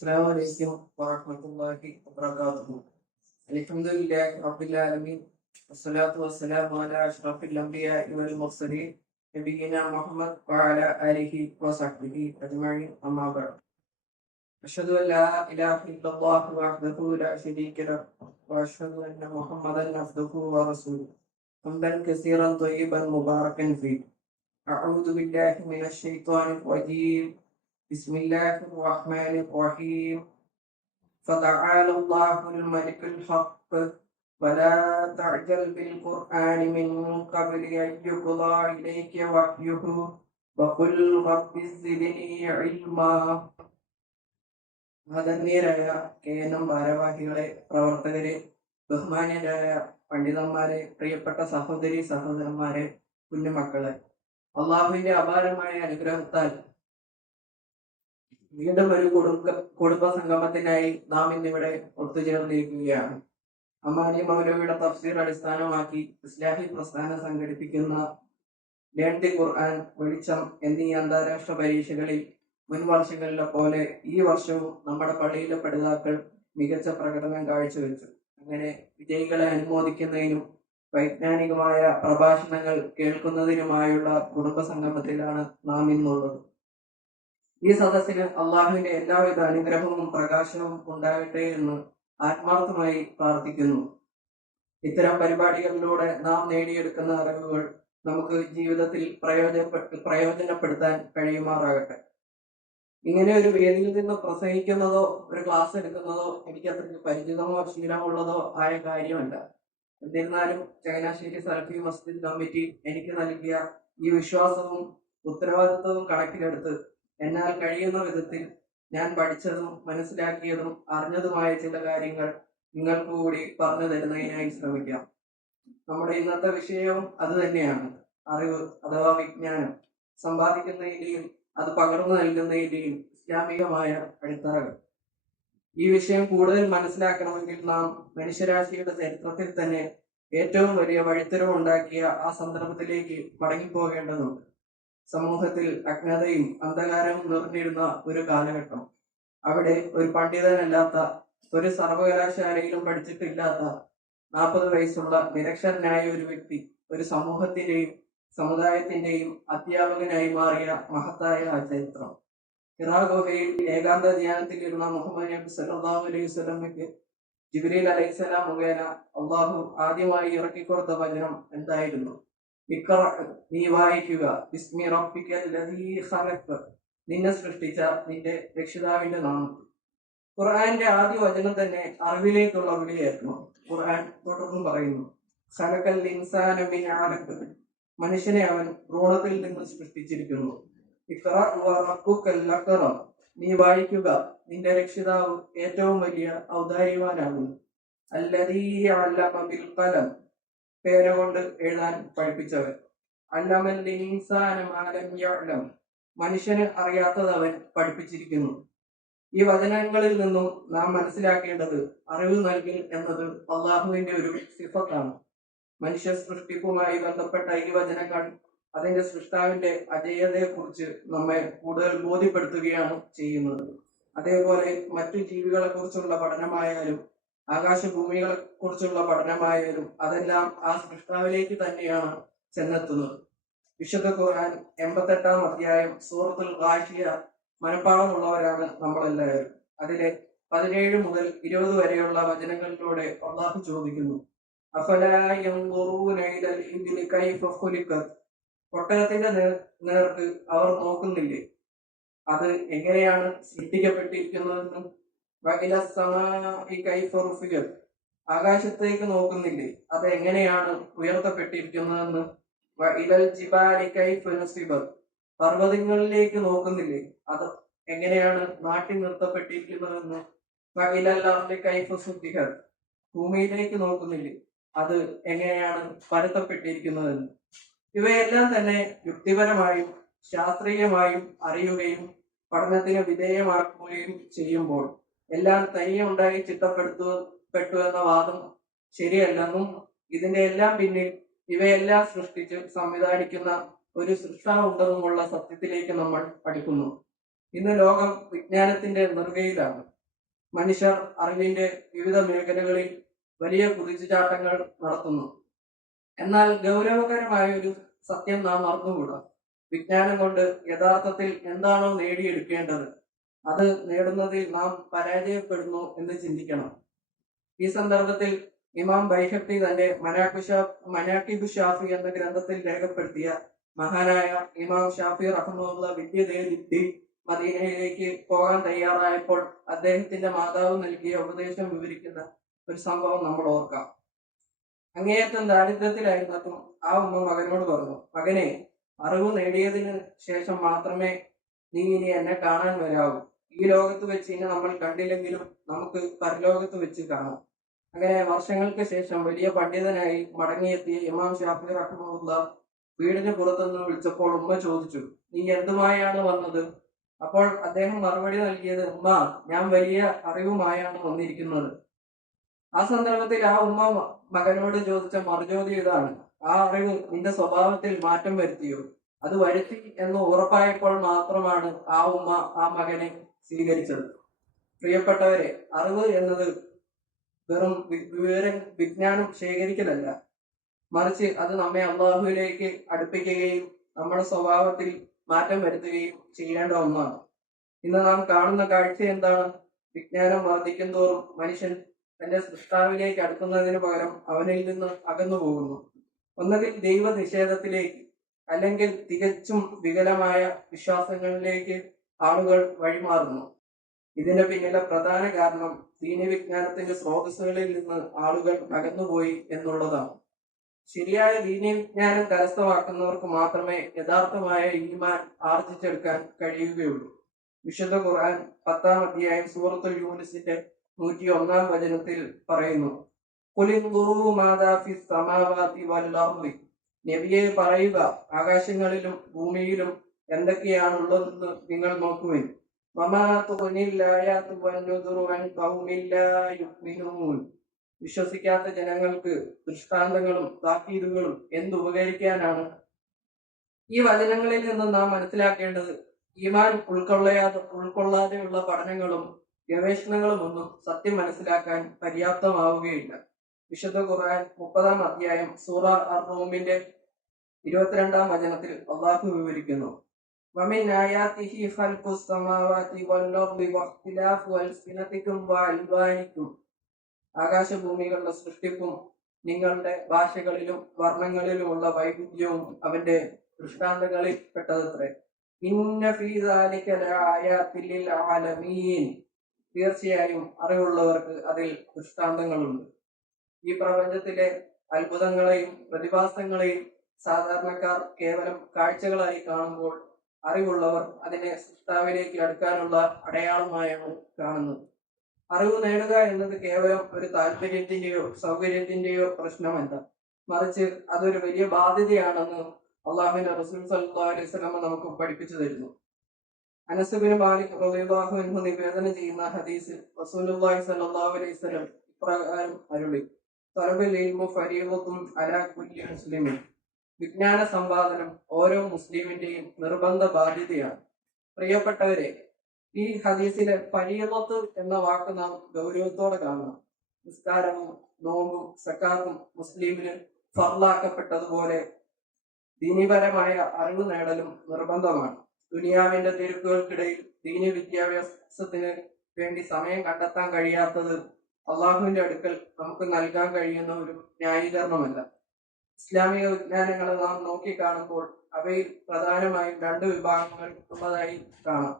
السلام عليكم ورحمة الله وبركاته. الحمد لله رب العالمين والصلاة والسلام على أشرف الأنبياء والمرسلين نبينا محمد وعلى آله وصحبه أجمعين أما بعد. أشهد أن لا إله إلا الله وحده لا شريك له وأشهد أن محمدا عبده ورسوله حمدا كثيرا طيبا مباركا فيه. أعوذ بالله من الشيطان الرجيم. بسم الله الرحمن الرحيم. فتعالى الله الملك الحق ولا تعجل بالقرآن من قبل أن يقضى إليك وحيه وقل رب زدني علما. ആദരണീയരായ KNM ഭാരവാഹികളെ, പ്രവർത്തകരെ, ബഹുമാന്യരായ പണ്ഡിതന്മാരെ, പ്രിയപ്പെട്ട സഹോദരി സഹോദരന്മാരെ, കുഞ്ഞുമക്കളെ, അള്ളാഹുവിന്റെ അപാരമായ അനുഗ്രഹത്താൽ വീണ്ടും ഒരു കുടുംബ സംഗമത്തിനായി നാം ഇന്നിവിടെ ഒത്തുചേർന്നിരിക്കുകയാണ്. അമാനി മൗലവിയുടെ തഫ്സീർ അടിസ്ഥാനമാക്കി ഇസ്ലാഹി പ്രസ്ഥാനം സംഘടിപ്പിക്കുന്ന ലേൺ ദി ഖുർആൻ, വെളിച്ചം എന്നീ അന്താരാഷ്ട്ര പരീക്ഷകളിൽ മുൻ വർഷങ്ങളിലെ പോലെ ഈ വർഷവും നമ്മുടെ പള്ളിയിലെ പഠിതാക്കൾ മികച്ച പ്രകടനം കാഴ്ചവെച്ചു. അങ്ങനെ വിജയികളെ അനുമോദിക്കുന്നതിനും വൈജ്ഞാനികമായ പ്രഭാഷണങ്ങൾ കേൾക്കുന്നതിനുമായുള്ള കുടുംബ സംഗമത്തിലാണ് നാം ഇന്നുള്ളത്. ഈ സദസ്സിന് അള്ളാഹുവിന്റെ എല്ലാവിധ അനുഗ്രഹവും പ്രകാശവും ഉണ്ടാകട്ടെ എന്ന് ആത്മാർത്ഥമായി പ്രാർത്ഥിക്കുന്നു. ഇത്തരം പരിപാടികളിലൂടെ നാം നേടിയെടുക്കുന്ന അറിവുകൾ നമുക്ക് ജീവിതത്തിൽ പ്രയോജനപ്പെടുത്താൻ കഴിയുമാറാകട്ടെ. ഇങ്ങനെ ഒരു വേദിയിൽ നിന്ന് പ്രസംഗിക്കുന്നതോ ഒരു ക്ലാസ് എടുക്കുന്നതോ എനിക്ക് അത്രയ്ക്ക് പരിചിതമോ ശീലമുള്ളതോ ആയ കാര്യമല്ല. എന്നിരുന്നാലും ചങ്ങനാശ്ശേരി സലഫി മസ്ജിദ് കമ്മിറ്റി എനിക്ക് നൽകിയ ഈ വിശ്വാസവും ഉത്തരവാദിത്വവും കണക്കിലെടുത്ത് എന്നാൽ കഴിയുന്ന വിധത്തിൽ ഞാൻ പഠിച്ചതും മനസ്സിലാക്കിയതും അറിഞ്ഞതുമായ ചില കാര്യങ്ങൾ നിങ്ങൾക്ക് കൂടി പറഞ്ഞു തരുന്നതിനായി ശ്രമിക്കാം. നമ്മുടെ ഇന്നത്തെ വിഷയവും അത് തന്നെയാണ്, അറിവ് അഥവാ വിജ്ഞാനം. സമ്പാദിക്കുന്നതിന്റെയും അത് പകർന്നു നൽകുന്നതിന്റെയും ഇസ്ലാമികമായ അടിത്തറകൾ. ഈ വിഷയം കൂടുതൽ മനസ്സിലാക്കണമെങ്കിൽ നാം മനുഷ്യരാശിയുടെ ചരിത്രത്തിൽ തന്നെ ഏറ്റവും വലിയ വഴിത്തിരിവ് ഉണ്ടാക്കിയ ആ സന്ദർഭത്തിലേക്ക് മടങ്ങിപ്പോകേണ്ടതുണ്ട്. സമൂഹത്തിൽ അജ്ഞതയും അന്ധകാരവും നിറഞ്ഞിരുന്ന ഒരു കാലഘട്ടം. അവിടെ ഒരു പണ്ഡിതനല്ലാത്ത, ഒരു സർവകലാശാലയിലും പഠിച്ചിട്ടില്ലാത്ത 40 വയസ്സുള്ള നിരക്ഷരനായ ഒരു വ്യക്തി ഒരു സമൂഹത്തിന്റെയും സമുദായത്തിന്റെയും അധ്യാപകനായി മാറിയ മഹത്തായ ആ ചരിത്രം. ഹിറാ ഗുഹയിൽ ഏകാന്ത ധ്യാനത്തിലിരുന്ന മുഹമ്മദ് നബി സല്ലല്ലാഹു അലൈഹി വസല്ലമയ്ക്ക് ജിബ്രീൽ അലൈഹിസ്സലാം മുഖേന അള്ളാഹു ആദ്യമായി ഇറക്കിക്കൊടുത്ത വചനം എന്തായിരുന്നു? ഇഖ്റ, നീ വായിക്കുക, ബിസ്മി റബ്ബിക്കൽ ലദീ ഖലഖ്, നിന്നെ സൃഷ്ടിച്ച നിന്റെ രക്ഷിതാവിന്റെ നാമത്തിൽ. ഖുർആന്റെ ആദ്യ വചനം തന്നെ അറിവിലേക്കുള്ള വിളിയായിരുന്നു. ഖുർആൻ തുടർന്ന് പറയുന്നു, ഖലഖൽ ഇൻസാന മിൻ അലഖ്, മനുഷ്യനെ അവൻ ഭ്രൂണത്തിൽ നിന്ന് സൃഷ്ടിച്ചിരിക്കുന്നു. ഇഖ്റ വറബ്ബുക്കൽ അക്റം, നീ വായിക്കുക, നിന്റെ രക്ഷിതാവ് ഏറ്റവും വലിയ ഔദാര്യവാനാകുന്നു. അല്ലദീ അല്ലമ ബിൽ ഖലം, പേന കൊണ്ട് എഴുതാൻ പഠിപ്പിച്ചവൻ. അല്ലമൽ ഇൻസാന മാ ലം യഅലം, മനുഷ്യന് അറിയാത്തത് അവൻ പഠിപ്പിച്ചിരിക്കുന്നു. ഈ വചനങ്ങളിൽ നിന്നും നാം മനസ്സിലാക്കേണ്ടത് അറിവ് നൽകൽ എന്നത് അള്ളാഹുവിന്റെ ഒരു സിഫത്താണ്. മനുഷ്യ സൃഷ്ടിപ്പുമായി ബന്ധപ്പെട്ട ഈ വചനങ്ങൾ അതിന്റെ സൃഷ്ടാവിന്റെ അജേയതയെ കുറിച്ച് നമ്മെ കൂടുതൽ ബോധ്യപ്പെടുത്തുകയാണ് ചെയ്യുന്നത്. അതേപോലെ മറ്റു ജീവികളെ കുറിച്ചുള്ള പഠനമായാലും ആകാശഭൂമികളെ കുറിച്ചുള്ള പഠനമായാലും അതെല്ലാം ആ സൃഷ്ടാവിലേക്ക് തന്നെയാണ് ചെന്നെത്തുന്നത്. വിശുദ്ധ ഖുർആൻ 88-ാം അധ്യായം സൂറത്തുൽ ഗാശിയ മനപ്പാടമുള്ളവരാണ് നമ്മളെല്ലാവരും. അതിലെ 17 മുതൽ 20 വരെയുള്ള വചനങ്ങളിലൂടെ അല്ലാഹു ചോദിക്കുന്നു, അഫലാ യൻദുറൂന ഇലൽ ഇബ്ലി കൈഫ ഖുലിഖത്, ഒട്ടകത്തിന്റെ നേർക്ക് അവർ നോക്കുന്നില്ലേ, അത് എങ്ങനെയാണ് സൃഷ്ടിക്കപ്പെട്ടിരിക്കുന്നതെന്നും. ആകാശത്തേക്ക് നോക്കുന്നില്ലേ, അത് എങ്ങനെയാണ് ഉയർത്തപ്പെട്ടിരിക്കുന്നതെന്ന്. പർവ്വതങ്ങളിലേക്ക് നോക്കുന്നില്ലേ, അത് എങ്ങനെയാണ് നാട്ടി നിർത്തപ്പെട്ടിരിക്കുന്നതെന്ന്. ഭൂമിയിലേക്ക് നോക്കുന്നില്ലേ, അത് എങ്ങനെയാണ് പരത്തപ്പെട്ടിരിക്കുന്നതെന്ന്. ഇവയെല്ലാം തന്നെ യുക്തിപരമായും ശാസ്ത്രീയമായും അറിയുകയും പഠനത്തിന് വിധേയമാക്കുകയും ചെയ്യുമ്പോൾ എല്ലാം തനിയെ ഉണ്ടായി ചിട്ടപ്പെടുത്തു എന്ന വാദം ശരിയല്ലെന്നും ഇതിന്റെ എല്ലാം പിന്നിൽ ഇവയെല്ലാം സൃഷ്ടിച്ച് സംവിധാനിക്കുന്ന ഒരു സൃഷ്ടാവുണ്ടെന്നുമുള്ള സത്യത്തിലേക്ക് നമ്മൾ പഠിക്കുന്നു. ഇന്ന് ലോകം വിജ്ഞാനത്തിന്റെ നെറുകയിലാണ്. മനുഷ്യർ അറിവിന്റെ വിവിധ മേഖലകളിൽ വലിയ കുതിച്ചുചാട്ടങ്ങൾ നടത്തുന്നു. എന്നാൽ ഗൗരവകരമായ ഒരു സത്യം നാം മറന്നുകൂടാ. വിജ്ഞാനം കൊണ്ട് യഥാർത്ഥത്തിൽ എന്താണോ നേടിയെടുക്കേണ്ടത് അത് നേടുന്നതിൽ നാം പരാജയപ്പെടുന്നു എന്ന് ചിന്തിക്കണം. ഈ സന്ദർഭത്തിൽ ഇമാം ബൈഹഖി തന്റെ മനാഖിബു ഷാഫി എന്ന ഗ്രന്ഥത്തിൽ രേഖപ്പെടുത്തിയ മഹാനായ ഇമാം ഷാഫി റഹ്മത്തുള്ള വിദ്യ തേടി മദീനയിലേക്ക് പോകാൻ തയ്യാറായപ്പോൾ അദ്ദേഹത്തിന്റെ മാതാവ് നൽകിയ ഉപദേശം വിവരിക്കുന്ന ഒരു സംഭവം നമ്മൾ ഓർക്കാം. അങ്ങേയറ്റം ദാരിദ്ര്യത്തിലായിരുന്നതും ആ ഉമ്മ മകനോട് പറഞ്ഞു, മകനെ, അറിവ് നേടിയതിന് ശേഷം മാത്രമേ നീ ഇനി എന്നെ കാണാൻ വരാവൂ. ഈ ലോകത്ത് വെച്ച് ഇനി നമ്മൾ കണ്ടില്ലെങ്കിലും നമുക്ക് പരലോകത്ത് വെച്ച് കാണാം. അങ്ങനെ വർഷങ്ങൾക്ക് ശേഷം വലിയ പണ്ഡിതനായി മടങ്ങിയെത്തിയ ഇമാം ഷാഫി റഹ്മത്തുള്ള വീടിന് പുറത്തുനിന്ന് വിളിച്ചപ്പോൾ ഉമ്മ ചോദിച്ചു, നീ എന്തുമായാണ് വന്നത്? അപ്പോൾ അദ്ദേഹം മറുപടി നൽകിയത്, ഉമ്മ, ഞാൻ വലിയ അറിവുമായാണ് വന്നിരിക്കുന്നത്. ആ സന്ദർഭത്തിൽ ആ ഉമ്മ മകനോട് ചോദിച്ച മറുചോദ്യം ഇതാണ്, ആ അറിവ് നിന്റെ സ്വഭാവത്തിൽ മാറ്റം വരുത്തിയോ? അത് വരുത്തി എന്ന് ഉറപ്പായപ്പോൾ മാത്രമാണ് ആ ഉമ്മ ആ മകനെ സ്വീകരിച്ചത്. പ്രിയപ്പെട്ടവരെ, അറിവ് എന്നത് വെറും വിജ്ഞാനം ശേഖരിക്കലല്ല, മറിച്ച് അത് നമ്മെ അള്ളാഹുവിലേക്ക് അടുപ്പിക്കുകയും നമ്മുടെ സ്വഭാവത്തിൽ മാറ്റം വരുത്തുകയും ചെയ്യേണ്ട ഒന്നാണ്. ഇന്ന് നാം കാണുന്ന കാഴ്ച എന്താണ്? വിജ്ഞാനം വർദ്ധിക്കും തോറും മനുഷ്യൻ തന്റെ സൃഷ്ടാവിലേക്ക് അടുക്കുന്നതിന് പകരം അവനിൽ നിന്ന് അകന്നു പോകുന്നു. ഒന്നുകിൽ ദൈവ നിഷേധത്തിലേക്ക്, അല്ലെങ്കിൽ തികച്ചും വികലമായ വിശ്വാസങ്ങളിലേക്ക് ആളുകൾ വഴിമാറുന്നു. ഇതിന്റെ പിന്നിലെ പ്രധാന കാരണം ദീനി വിജ്ഞാനത്തിന്റെ സ്രോതസ്സുകളിൽ നിന്ന് ആളുകൾ അകന്നുപോയി എന്നുള്ളതാണ്. ശരിയായ ദീനി വിജ്ഞാനം കരസ്ഥമാക്കുന്നവർക്ക് മാത്രമേ യഥാർത്ഥമായ ഈമാൻ ആർജിച്ചെടുക്കാൻ കഴിയുകയുള്ളൂ. വിശുദ്ധ ഖുർആൻ 10-ാം അധ്യായം സൂറത്തുൽ യൂനുസിന്റെ 101-ാം വചനത്തിൽ പറയുന്നു, നബിയെ പറയുക, ആകാശങ്ങളിലും ഭൂമിയിലും എന്തൊക്കെയാണുള്ളതെന്ന് നിങ്ങൾ നോക്കുവിൻ. വിശ്വസിക്കാത്ത ജനങ്ങൾക്ക് ദൃഷ്ടാന്തങ്ങളും താക്കീതുകളും എന്തുപകരിക്കാനാണ്? ഈ വചനങ്ങളിൽ നിന്ന് നാം മനസ്സിലാക്കേണ്ടത്, ഈമാൻ ഉൾക്കൊള്ളാതെയുള്ള പഠനങ്ങളും ഗവേഷണങ്ങളും ഒന്നും സത്യം മനസ്സിലാക്കാൻ പര്യാപ്തമാവുകയില്ല. വിശുദ്ധ ഖുർആൻ 30-ാം അധ്യായം സൂറ അർ-റൂമിന്റെ 22-ാം വചനത്തിൽ അള്ളാഹു വിവരിക്കുന്നു, وَمِنْ آيَاتِهِ خَلْقُ السَّمَاوَاتِ وَالْأَرْضِ وَاخْتِلَافُ أَلْسِنَتِكُمْ وَأَلْوَانِكُمْ. ആകാശഭൂമികളുടെ സൃഷ്ടിപ്പും നിങ്ങളുടെ ഭാഷകളിലും വർണ്ണങ്ങളിലുമുള്ള വൈവിധ്യവും അവന്റെ ദൃഷ്ടാന്തങ്ങളിൽ പെട്ടതത്രേ. ഇന്ന ഫീ ദാലിക ലആയാതിൻ ലിൽ ആലമീൻ. തീർച്ചയായും അറിവുള്ളവർക്ക് അതിൽ ദൃഷ്ടാന്തങ്ങളുണ്ട്. ഈ പ്രപഞ്ചത്തിലെ അത്ഭുതങ്ങളെയും പ്രതിഭാസങ്ങളെയും സാധാരണക്കാർ കേവലം കാഴ്ചകളായി കാണുമ്പോൾ അറിവുള്ളവർ അതിനെ സൃഷ്ടാവിലേക്ക് അടുക്കാനുള്ള അടയാളമായാണ് കാണുന്നത്. അറിവ് നേടുക എന്നത് കേവലം ഒരു താല്പര്യത്തിന്റെയോ സൗകര്യത്തിന്റെയോ പ്രശ്നമല്ല, മറിച്ച് അതൊരു വലിയ ബാധ്യതയാണെന്ന് അള്ളാഹുവിന്റെ റസൂൽ സല്ലല്ലാഹു അലൈഹി വസല്ലം നമുക്ക് പഠിപ്പിച്ചു തരുന്നു. അനസ് ബിൻ മാലിക് റളിയല്ലാഹു അൻഹു നിവേദനം ചെയ്യുന്ന ഹദീസിൽ റസൂലുള്ളാഹി സ്വല്ലല്ലാഹു അലൈഹി വസല്ലം ഇപ്രകാരം അരുളി, തലബുൽ ഇൽമു ഫരീദത്തുൻ അലാ കുല്ലി മുസ്ലിമിൻ. വിജ്ഞാന സമ്പാദനം ഓരോ മുസ്ലിമിന്റെയും നിർബന്ധ ബാധ്യതയാണ്. പ്രിയപ്പെട്ടവരെ, ഈ ഹദീസിലെ ഫരീളത്ത് എന്ന വാക്ക് നാം ഗൗരവത്തോടെ കാണണം. നിസ്കാരവും നോമ്പും സക്കാത്തും മുസ്ലിമിന് ഫർളാക്കപ്പെട്ടതുപോലെ ദീനിപരമായ അറിവ് നേടലും നിർബന്ധമാണ്. ദുനിയാവിന്റെ തിരക്കുകൾക്കിടയിൽ ദീനി വിദ്യാഭ്യാസത്തിന് വേണ്ടി സമയം കണ്ടെത്താൻ കഴിയാത്തത് അള്ളാഹുവിന്റെ അടുക്കൽ നമുക്ക് നൽകാൻ കഴിയുന്ന ഒരു ന്യായീകരണമല്ല. ഇസ്ലാമിക വിജ്ഞാനങ്ങളെ നാം നോക്കിക്കാണുമ്പോൾ അവയിൽ പ്രധാനമായും 2 വിഭാഗങ്ങൾ ഉള്ളതായി കാണാം.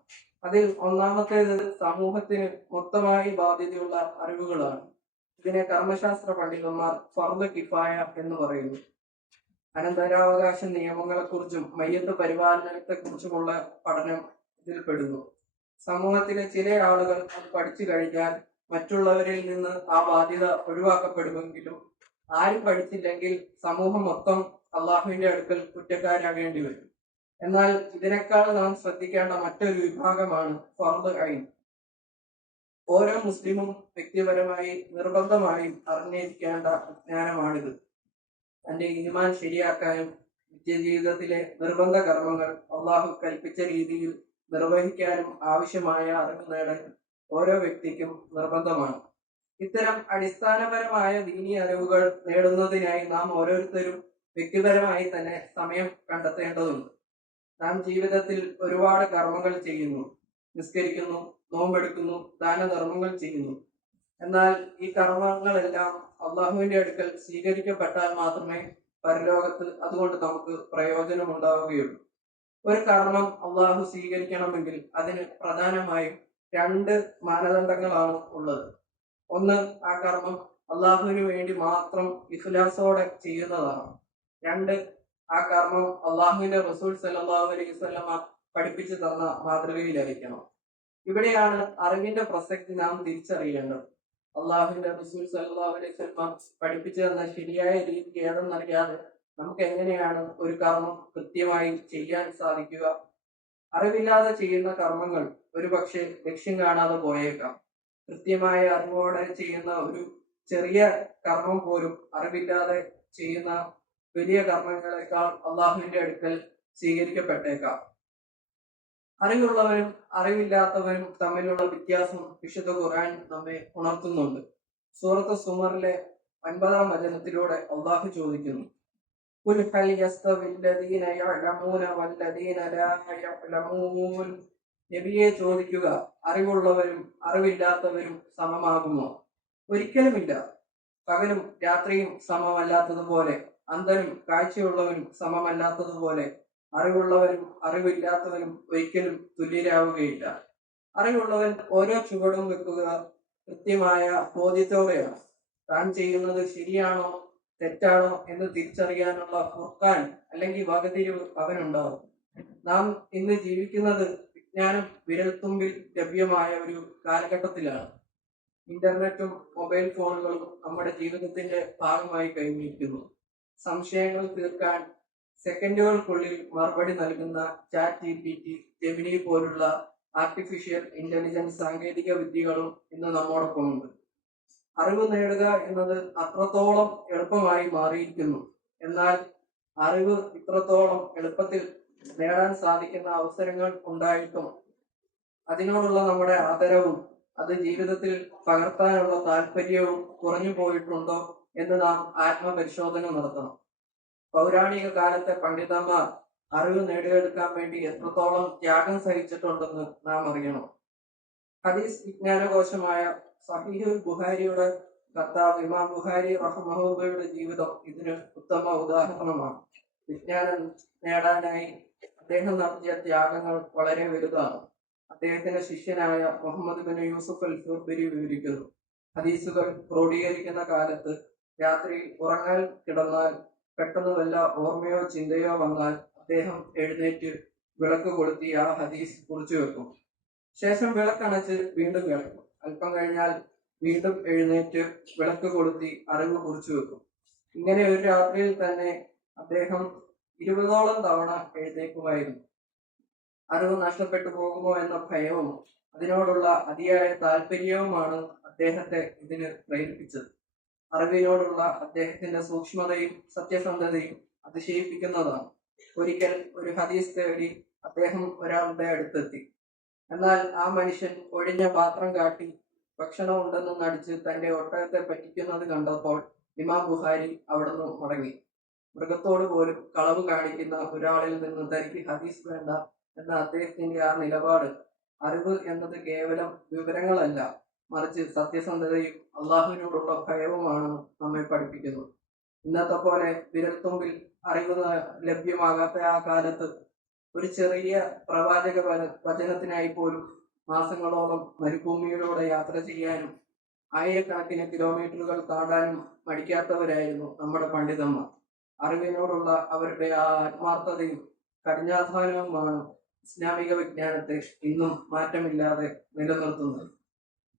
അതിൽ ഒന്നാമത്തേത് സമൂഹത്തിന് മൊത്തമായി ബാധ്യതയുള്ള അറിവുകളാണ്. ഇതിനെ കർമ്മശാസ്ത്ര പണ്ഡിതന്മാർ ഫർദ് കിഫായ എന്ന് പറയുന്നു. അനന്തരാവകാശ നിയമങ്ങളെക്കുറിച്ചും മയ്യത്ത് പരിപാലനത്തെക്കുറിച്ചുമുള്ള പഠനം ഇതിൽ പെടുന്നു. സമൂഹത്തിലെ ചില ആളുകൾ അത് പഠിച്ചു കഴിഞ്ഞാൽ മറ്റുള്ളവരിൽ നിന്ന് ആ ബാധ്യത ഒഴിവാക്കപ്പെടുമെങ്കിലും ആരും പഠിച്ചില്ലെങ്കിൽ സമൂഹം മൊത്തം അള്ളാഹുവിന്റെ അടുക്കൽ കുറ്റക്കാരാകേണ്ടി വരും. എന്നാൽ ഇതിനേക്കാൾ നാം ശ്രദ്ധിക്കേണ്ട മറ്റൊരു വിഭാഗമാണ് ഫർദ് ഐൻ. ഓരോ മുസ്ലിമും വ്യക്തിപരമായി നിർബന്ധമായും അറിഞ്ഞിരിക്കേണ്ട വിജ്ഞാനമാണിത്. തന്റെ ഈമാൻ ശരിയാക്കാനും നിത്യജീവിതത്തിലെ നിർബന്ധ കർമ്മങ്ങൾ അള്ളാഹു കൽപ്പിച്ച രീതിയിൽ നിർവഹിക്കാനും ആവശ്യമായ അറിവ് നേടാൻ ഓരോ വ്യക്തിക്കും നിർബന്ധമാണ്. ഇത്തരം അടിസ്ഥാനപരമായ ദീനീ അറിവുകൾ നേടുന്നതിനായി നാം ഓരോരുത്തരും വ്യക്തിപരമായി തന്നെ സമയം കണ്ടെത്തേണ്ടതുണ്ട്. നാം ജീവിതത്തിൽ ഒരുപാട് കർമ്മങ്ങൾ ചെയ്യുന്നു, നിസ്കരിക്കുന്നു, നോമ്പെടുക്കുന്നു, ദാനധർമ്മങ്ങൾ ചെയ്യുന്നു. എന്നാൽ ഈ കർമ്മങ്ങളെല്ലാം അള്ളാഹുവിന്റെ അടുക്കൽ സ്വീകരിക്കപ്പെട്ടാൽ മാത്രമേ പരലോകത്ത് അതുകൊണ്ട് നമുക്ക് പ്രയോജനം ഉണ്ടാവുകയുള്ളൂ. ഒരു കർമ്മം അള്ളാഹു സ്വീകരിക്കണമെങ്കിൽ അതിന് പ്രധാനമായും 2 മാനദണ്ഡങ്ങളാണ് ഉള്ളത്. ഒന്ന്, ആ കർമ്മം അള്ളാഹുവിന് വേണ്ടി മാത്രം ഇഖ്ലാസോടെ ചെയ്യുന്നതാണ്. 2, ആ കർമ്മം അള്ളാഹുവിന്റെ റസൂൽ സല്ലല്ലാഹു അലൈഹി വസല്ലമ പഠിപ്പിച്ചു തന്ന മാതൃകയിലായിരിക്കണം. ഇവിടെയാണ് അറിവിന്റെ പ്രസക്തി നാം തിരിച്ചറിയേണ്ടത്. അള്ളാഹുവിന്റെ റസൂൽ സല്ലല്ലാഹു അലൈഹി വസല്ലമ പഠിപ്പിച്ചു തന്ന ശരിയായ രീതി ഏതെന്നറിയാതെ നമുക്ക് എങ്ങനെയാണ് ഒരു കർമ്മം കൃത്യമായി ചെയ്യാൻ സാധിക്കുക? അറിവില്ലാതെ ചെയ്യുന്ന കർമ്മങ്ങൾ ഒരുപക്ഷെ ലക്ഷ്യം കാണാതെ പോയേക്കാം. കൃത്യമായ അറിവോടെ ചെയ്യുന്ന ഒരു ചെറിയ കർമ്മം പോലും അറിവില്ലാതെ ചെയ്യുന്ന വലിയ കർമ്മങ്ങളെക്കാൾ അള്ളാഹുവിന്റെ അടുക്കൽ സ്വീകരിക്കപ്പെട്ടേക്കാം. അറിവുള്ളവരും അറിവില്ലാത്തവരും തമ്മിലുള്ള വ്യത്യാസം വിശുദ്ധ ഖുർആൻ നമ്മെ ഉണർത്തുന്നുണ്ട്. സൂറത്ത് സുമറിലെ 9-ാം വചനത്തിലൂടെ അള്ളാഹു ചോദിക്കുന്നു, ഖുൽ ഹൽ യസ്തവിൽ ലദീന യഅലമൂന വല്ലദീന ലാ യഅലമൂൻ. നബിയെ ചോദിക്കുക, അറിവുള്ളവരും അറിവില്ലാത്തവരും സമമാകുമോ? ഒരിക്കലുമില്ല. പകലും രാത്രിയും സമമല്ലാത്തതുപോലെ, അന്ധനും കാഴ്ചയുള്ളവനും സമമല്ലാത്തതുപോലെ അറിവുള്ളവരും അറിവില്ലാത്തവരും ഒരിക്കലും തുല്യരാവുകയില്ല. അറിവുള്ളവൻ ഓരോ ചുവടും വെക്കുക കൃത്യമായ ബോധ്യത്തോടെയാണ്. താൻ ചെയ്യുന്നത് ശരിയാണോ തെറ്റാണോ എന്ന് തിരിച്ചറിയാനുള്ള ഫുർഖാൻ അല്ലെങ്കിൽ വകതിരിവ് അവനുണ്ടാവും. നാം ഇന്ന് ജീവിക്കുന്നത് വിജ്ഞാനം വിരൽത്തുമ്പിൽ ലഭ്യമായ ഒരു കാലഘട്ടത്തിലാണ്. ഇന്റർനെറ്റും മൊബൈൽ ഫോണുകളും നമ്മുടെ ജീവിതത്തിന്റെ ഭാഗമായി കഴിഞ്ഞിരിക്കുന്നു. സംശയങ്ങൾ തീർക്കാൻ സെക്കൻഡുകൾക്കുള്ളിൽ മറുപടി നൽകുന്ന ചാറ്റ് GPT, ജെമിനി പോലുള്ള ആർട്ടിഫിഷ്യൽ ഇന്റലിജൻസ് സാങ്കേതിക വിദ്യകളും ഇന്ന് നമ്മോടൊപ്പമുണ്ട്. അറിവ് നേടുക എന്നത് അത്രത്തോളം എളുപ്പമായി മാറിയിരിക്കുന്നു. എന്നാൽ അറിവ് ഇത്രത്തോളം എളുപ്പത്തിൽ നേടാൻ സാധിക്കുന്ന അവസരങ്ങൾ ഉണ്ടായിട്ടും അതിനോടുള്ള നമ്മുടെ ആദരവും അത് ജീവിതത്തിൽ പകർത്താനുള്ള താല്പര്യവും കുറഞ്ഞു പോയിട്ടുണ്ടോ എന്ന് നാം ആത്മപരിശോധന നടത്തണം. പൗരാണിക കാലത്തെ പണ്ഡിതന്മാർ അറിവ് നേടിയെടുക്കാൻ വേണ്ടി എത്രത്തോളം ത്യാഗം സഹിച്ചിട്ടുണ്ടെന്ന് നാം അറിയണം. ഹദീസ് വിജ്ഞാനകോശമായ സഹീഹുൽ ബുഖാരിയുടെ കർത്താവ് ഇമാം ബുഖാരി റഹ്മഹുള്ളയുടെ ജീവിതം ഇതിന് ഉത്തമ ഉദാഹരണമാണ്. വിജ്ഞാനം നേടാനായി അദ്ദേഹം നടത്തിയ ത്യാഗങ്ങൾ വളരെ വലുതാണ്. അദ്ദേഹത്തിന്റെ ശിഷ്യനായ മുഹമ്മദ് ബിൻ യൂസുഫ് അൽ ഫുർബരി വിവരിക്കുന്നു, ഹദീസുകൾ ക്രോഡീകരിക്കുന്ന കാലത്ത് രാത്രി ഉറങ്ങാൻ കിടന്നാൽ പെട്ടെന്ന് വല്ല ഓർമ്മയോ ചിന്തയോ വന്നാൽ അദ്ദേഹം എഴുന്നേറ്റ് വിളക്ക് കൊളുത്തി ആ ഹദീസ് കുറിച്ചു വെക്കും. ശേഷം വിളക്കണച്ച് വീണ്ടും കിടക്കും. അല്പം കഴിഞ്ഞാൽ വീണ്ടും എഴുന്നേറ്റ് വിളക്ക് കൊളുത്തി അറിവ് കുറിച്ചു വെക്കും. ഇങ്ങനെ ഒരു രാത്രിയിൽ തന്നെ അദ്ദേഹം 20ഓളം തവണ എഴുന്നേക്കുമായിരുന്നു. അറിവ് നഷ്ടപ്പെട്ടു പോകുമോ എന്ന ഭയവും അതിനോടുള്ള അതിയായ താല്പര്യവുമാണ് അദ്ദേഹത്തെ ഇതിന് പ്രേരിപ്പിച്ചത്. അറിവിനോടുള്ള അദ്ദേഹത്തിന്റെ സൂക്ഷ്മതയും സത്യസന്ധതയും അതിശയിപ്പിക്കുന്നതാണ്. ഒരിക്കൽ ഒരു ഹദീസ് തേടി അദ്ദേഹം ഒരാളുടെ അടുത്തെത്തി. എന്നാൽ ആ മനുഷ്യൻ ഒഴിഞ്ഞ പാത്രം കാട്ടി ഭക്ഷണം ഉണ്ടെന്ന് നടിച്ച് തന്റെ ഒട്ടകത്തെ പറ്റിക്കുന്നത് കണ്ടപ്പോൾ ഇമാം ബുഖാരി അവിടുന്ന് മടങ്ങി. മൃഗത്തോട് പോലും കളവ് കാണിക്കുന്ന ഒരാളിൽ നിന്ന് തനിക്ക് ഹദീസ് വേണ്ട എന്ന അദ്ദേഹത്തിന്റെ ആ നിലപാട് അറിവ് എന്നത് കേവലം വിവരങ്ങളല്ല, മറിച്ച് സത്യസന്ധതയും അള്ളാഹുവിനോടുള്ള ഭയവുമാണ് നമ്മെ പഠിപ്പിക്കുന്നത്. ഇന്നത്തെ പോലെ വിരൽത്തുമ്പിൽ അറിവ് ലഭ്യമാകാത്ത ആ കാലത്ത് ഒരു ചെറിയ പ്രവാചക വചനത്തിനായി പോലും മാസങ്ങളോളം മരുഭൂമിയിലൂടെ യാത്ര ചെയ്യാനും ആയിരക്കണക്കിന് കിലോമീറ്ററുകൾ താണ്ടാനും മടിക്കാത്തവരായിരുന്നു നമ്മുടെ പണ്ഡിതന്മാർ. അറിവിനോടുള്ള അവരുടെ ആ ആത്മാർത്ഥതയും കഠിനാധ്വാനവുമാണ് ഇസ്ലാമിക വിജ്ഞാനത്തെ ഇന്നും മാറ്റമില്ലാതെ നിലനിർത്തുന്നത്.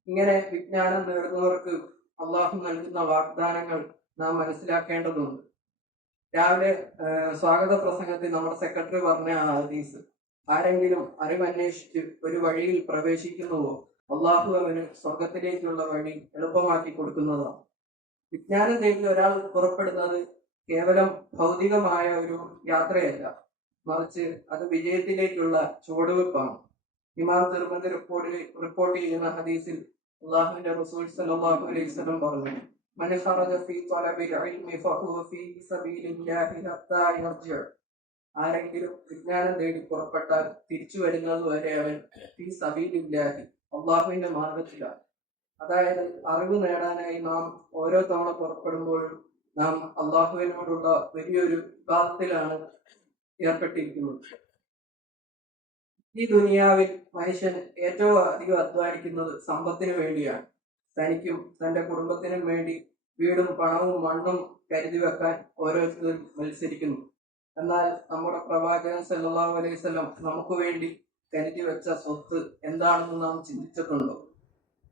ഇങ്ങനെ വിജ്ഞാനം നേടുന്നവർക്ക് അള്ളാഹു നൽകുന്ന വാഗ്ദാനങ്ങൾ നാം മനസ്സിലാക്കേണ്ടതുണ്ട്. രാവിലെ സ്വാഗത പ്രസംഗത്തിൽ നമ്മുടെ സെക്രട്ടറി പറഞ്ഞ ആ ഹദീസ്, ആരെങ്കിലും അറിവന്വേഷിച്ച് ഒരു വഴിയിൽ പ്രവേശിക്കുന്നുവോ അള്ളാഹു അവന് സ്വർഗത്തിലേക്കുള്ള വഴി എളുപ്പമാക്കി കൊടുക്കുന്നതാണ്. വിജ്ഞാനം തേടി ഒരാൾ പുറപ്പെടുന്നത് കേവലം ഭൗതികമായ ഒരു യാത്രയല്ല, മറിച്ച് അത് വിജയത്തിലേക്കുള്ള ചുവടുവെപ്പാണ്. ഇമാം തിർമിദി റിപ്പോർട്ട് ചെയ്യുന്ന ഹദീസിൽ അല്ലാഹുവിന്റെ റസൂൽ സ്വല്ലല്ലാഹു അലൈഹി വസല്ലം പറഞ്ഞു, മൻ ഖറജ ഫീ ത്വലബിൽ ഇൽമി ഫഹുവ ഫീ സബീലില്ലാഹി ഹത്താ യർജിഅ. ആരെങ്കിലും വിജ്ഞാനം തേടി പുറപ്പെട്ടാൽ തിരിച്ചു വരുന്നത് വരെ അവൻ ഫീ സബീലില്ലാഹി, അള്ളാഹുവിന്റെ മാർഗത്തിലാണ്. അതായത് അറിവ് നേടാനായി നാം ഓരോ തവണ പുറപ്പെടുമ്പോഴും നാം അള്ളാഹുവിനോടുള്ള വലിയൊരു വിവാദത്തിലാണ് ഏർപ്പെട്ടിരിക്കുന്നത്. ഈ ദുനിയാവിൽ മനുഷ്യൻ ഏറ്റവും അധികം അധ്വാനിക്കുന്നത് സമ്പത്തിന് വേണ്ടിയാണ്. തനിക്കും തന്റെ കുടുംബത്തിനും വേണ്ടി വീടും പണവും മണ്ണും കരുതി വെക്കാൻ ഓരോരുത്തരും മത്സരിക്കുന്നു. എന്നാൽ നമ്മുടെ പ്രവാചകൻ സല്ലല്ലാഹു അലൈഹി വസല്ലം നമുക്ക് വേണ്ടി കരുതി വെച്ച സ്വത്ത് എന്താണെന്ന് നാം ചിന്തിച്ചിട്ടുണ്ടോ?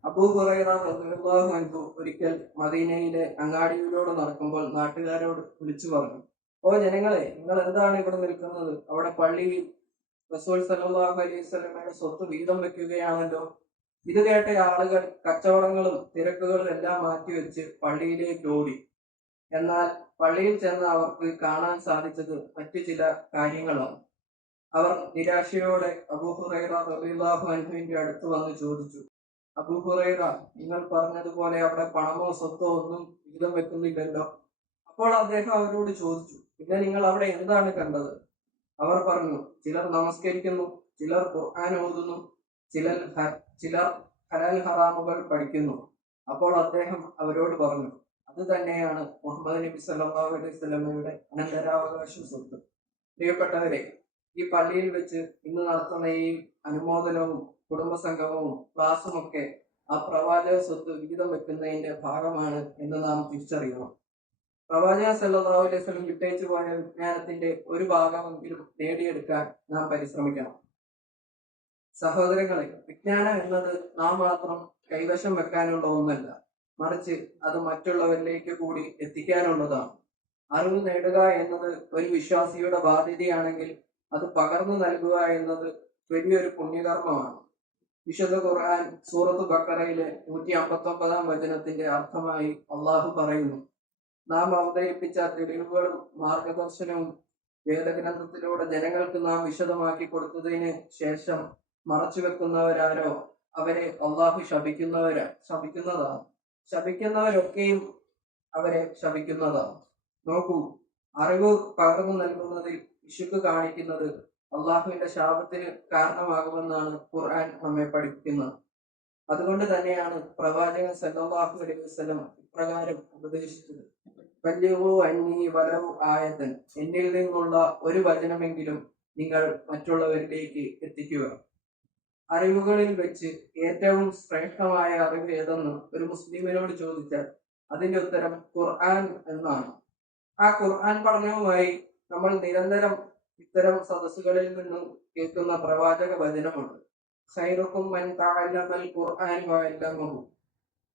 അബൂ ഹുറൈറ റളിയല്ലാഹു അൻഹു ഒരിക്കൽ മദീനയിലെ അങ്ങാടിയിലൂടെ നടക്കുമ്പോൾ നാട്ടുകാരോട് വിളിച്ചു പറഞ്ഞു, ഓ ജനങ്ങളെ, നിങ്ങൾ എന്താണ് ഇവിടെ നിൽക്കുന്നത്? അവിടെ പള്ളിയിൽ റസൂൽ സല്ലല്ലാഹു അലൈഹി വസല്ലമയുടെ സ്വത്ത് വീതം വെക്കുകയാണല്ലോ. ഇത് കേട്ട ആളുകൾ കച്ചവടങ്ങളും തിരക്കുകളും എല്ലാം മാറ്റിവെച്ച് പള്ളിയിലേക്ക് ഓടി. എന്നാൽ പള്ളിയിൽ ചെന്ന് അവർക്ക് കാണാൻ സാധിച്ചത് മറ്റു ചില കാര്യങ്ങളാണ്. അവർ നിരാശയോടെ അബൂ ഹുറൈറ റളിയല്ലാഹു അൻഹുവിന്റെ അടുത്ത് വന്ന് ചോദിച്ചു, അബൂ ഹുറൈറ, നിങ്ങൾ പറഞ്ഞതുപോലെ അവിടെ പണമോ സ്വത്തോ ഒന്നും വീതം വെക്കുന്നില്ലല്ലോ. അപ്പോൾ അദ്ദേഹം അവരോട് ചോദിച്ചു, പിന്നെ നിങ്ങൾ അവിടെ എന്താണ് കണ്ടത്? അവർ പറഞ്ഞു, ചിലർ നമസ്കരിക്കുന്നു, ചിലർ ഖുർആൻ ഓതുന്നു, ചിലർ ഹലാൽ ഹറാമുകൾ പഠിക്കുന്നു. അപ്പോൾ അദ്ദേഹം അവരോട് പറഞ്ഞു, അത് തന്നെയാണ് മുഹമ്മദ് നബി സല്ലല്ലാഹു അലൈഹി വസല്ലമയുടെ അനന്തരാവകാശ സ്വത്ത്. പ്രിയപ്പെട്ടവരെ, ഈ പള്ളിയിൽ വെച്ച് ഇന്ന് നടത്തുന്ന ഈ അനുമോദനവും കുടുംബസംഗമവും ക്ലാസും ഒക്കെ ആ പ്രവാചക സ്വത്ത് വിഹിതം വെക്കുന്നതിന്റെ ഭാഗമാണ് എന്ന് നാം തിരിച്ചറിയണം. പ്രവാചകൻ സല്ലല്ലാഹു അലൈഹി വസല്ലം വിട്ടേച്ചു പോയ വിജ്ഞാനത്തിന്റെ ഒരു ഭാഗമെങ്കിലും നേടിയെടുക്കാൻ നാം പരിശ്രമിക്കണം. സഹോദരങ്ങളെ, വിജ്ഞാനം എന്നത് നാം മാത്രം കൈവശം വെക്കാനുള്ള ഒന്നല്ല, മറിച്ച് അത് മറ്റുള്ളവരിലേക്ക് കൂടി എത്തിക്കാനുള്ളതാണ്. അറിവ് നേടുക എന്നത് ഒരു വിശ്വാസിയുടെ ബാധ്യതയാണെങ്കിൽ അത് പകർന്നു നൽകുക എന്നത് വലിയൊരു പുണ്യകർമ്മമാണ്. വിശുദ്ധ ഖുർആൻ സൂറത്ത് ബഖറയിലെ 159 വചനത്തിന്റെ അർത്ഥമായി അള്ളാഹു പറയുന്നു, നാം അവതരിപ്പിച്ച തെളിവുകളും മാർഗദർശനവും വേദഗ്രന്ഥത്തിലൂടെ ജനങ്ങൾക്ക് നാം വിശദമാക്കി കൊടുത്തതിന് ശേഷം മറച്ചുവെക്കുന്നവരാരോ അവരെ അള്ളാഹു ശപിക്കുന്നതാണ്. ശപിക്കുന്നവരൊക്കെയും അവരെ ശപിക്കുന്നതാണ്. നോക്കൂ, അറിവ് പകർന്നു നൽകുന്നതിൽ പിശുക്ക് കാണിക്കുന്നത് അള്ളാഹുവിന്റെ ശാപത്തിന് കാരണമാകുമെന്നാണ് ഖുർആൻ നമ്മെ പഠിപ്പിക്കുന്നത്. അതുകൊണ്ട് തന്നെയാണ് പ്രവാചകൻ സല്ലല്ലാഹു അലൈഹി വസല്ലം ഇപ്രകാരം ഉപദേശിച്ചത്, ബല്ലിഗൂ അന്നീ വലൗ ആയതൻ, എന്നിൽ നിന്നുള്ള ഒരു വചനമെങ്കിലും നിങ്ങൾ മറ്റുള്ളവരിലേക്ക് എത്തിക്കുക. അറിവുകളിൽ വെച്ച് ഏറ്റവും ശ്രേഷ്ഠമായ അറിവ് ഏതെന്ന് ഒരു മുസ്ലിമിനോട് ചോദിച്ചാൽ അതിന്റെ ഉത്തരം ഖുർആൻ എന്നാണ്. ആ ഖുർആൻ പഠനവുമായി നമ്മൾ നിരന്തരം ഇത്തരം സദസ്സുകളിൽ നിന്നും കേൾക്കുന്ന പ്രവാചക വചനമുണ്ട്, ഖൈറുക്കും മൻ തഅല്ലമൽ ഖുർആൻ വഅല്ലമഹു,